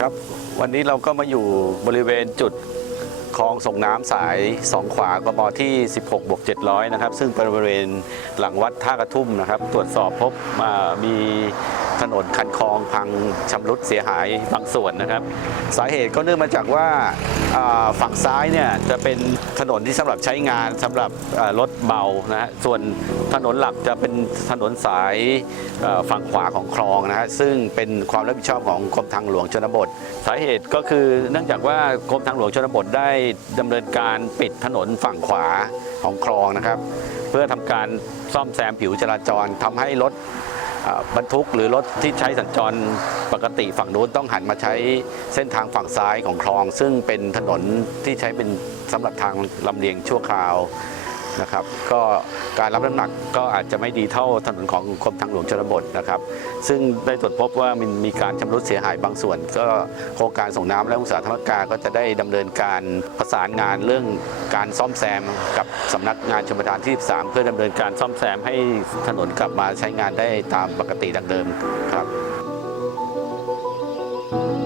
ครับ วันนี้เราก็มาอยู่บริเวณจุดคลองส่งน้ำสายสองขวากมที่ 16บวก700 นะครับ ซึ่งเป็นบริเวณหลังวัดท่ากระทุ่มนะครับ ตรวจสอบพบมามีถนนคันคลองพังชำรุดเสียหายบางส่วนนะครับ สาเหตุก็เนื่องมาจากว่าอ่า ฝั่งซ้ายเนี่ยจะเป็นถนนที่สำหรับใช้งานสำหรับรถเบานะฮะส่วนถนนหลักจะเป็นถนนสายฝั่งขวาของคลองนะฮะซึ่งเป็นความรับผิดชอบของกรมทางหลวงชนบท สาเหตุก็คือเนื่องจากว่ากรมทางหลวงชนบทได้ดำเนินการปิดถนนฝั่งขวาของคลองนะครับ เพื่อทำการซ่อมแซมผิวจราจรทำให้รถ บรรทุกหรือรถที่ใช้สัญจรปกติฝั่งนู้นต้องหันมาใช้เส้นทางฝั่งซ้ายของคลอง ซึ่งเป็นถนนที่ใช้เป็นสำหรับทางลำเลียงชั่วคราว นะครับ ก็การรับน้ำหนักก็อาจจะไม่ดีเท่าถนนของกรมทางหลวงชนบทนะครับ ซึ่งได้ตรวจพบว่ามันมีการชำรุดเสียหายบางส่วน ก็โครงการส่งน้ำและอุตสาหกรรมการก็จะได้ดำเนินการประสานงานเรื่องการซ่อมแซมกับสำนักงานชมประทานที่ 3 เพื่อดำเนินการซ่อมแซมให้ถนนกลับมาใช้งานได้ตามปกติดังเดิมครับ thank you